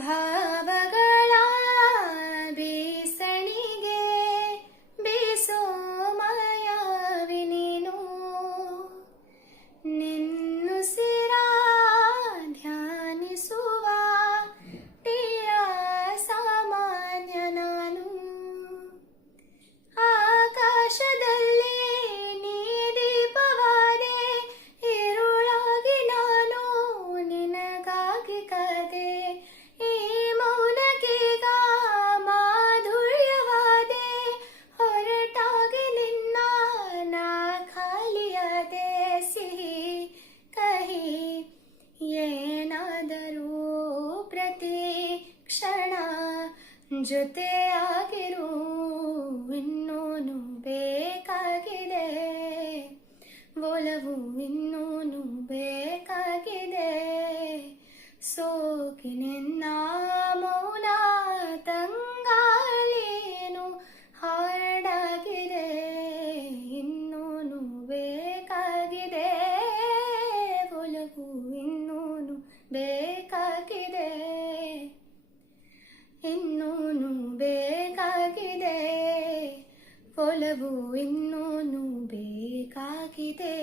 ಭಾವಗಳ ಬೀಸಣಿಗೆ ಬೀಸೋ ಮಾಯಾವಿ ನೀನು, ನಿನ್ನುಸಿರ ಧ್ಯಾನಿಸುವ ತೀರ ಸಾಮಾನ್ಯ ನಾನು. ಆಕಾಶದಲ್ಲಿ ನೀ ದೀಪವಾದೆ, ಇರುಳಾಗಿ ನಾನು ನಿನಗಾಗಿ ಕಾದೆ. ಈ ಮೌನಕ್ಕೀಗ ಮಾಧುರ್ಯವಾದೆ, ಹೊರಟಾಗಿ ನಿನ್ನ ನಾ ಖಾಲಿಯಾದೆ. ಸಿಹಿ ಕಹಿ ಏನಾದರೂ ಪ್ರತಿ ಕ್ಷಣ ಜೊತೆಯಾಗಿರು, ಇನ್ನೂನು ಬೇಕಾಗಿದೆ ಒಲವು, ಇನ್ನೂನು ಬೇಕಾಗಿದೆ. ಸೋಕಿನಿನ್ನ ಮೌನ ತಂಗಾಳಿನು ಹಾಡಾಗಿದೆ, ಇನ್ನೂನು ಬೇಕಾಗಿದೆ ಒಲವು, ಇನ್ನೂನು ಬೇಕಾಗಿದೆ, ಇನ್ನೂನು ಬೇಕಾಗಿದೆ ಒಲವು, ಇನ್ನೂನು ಬೇಕಾಗಿದೆ.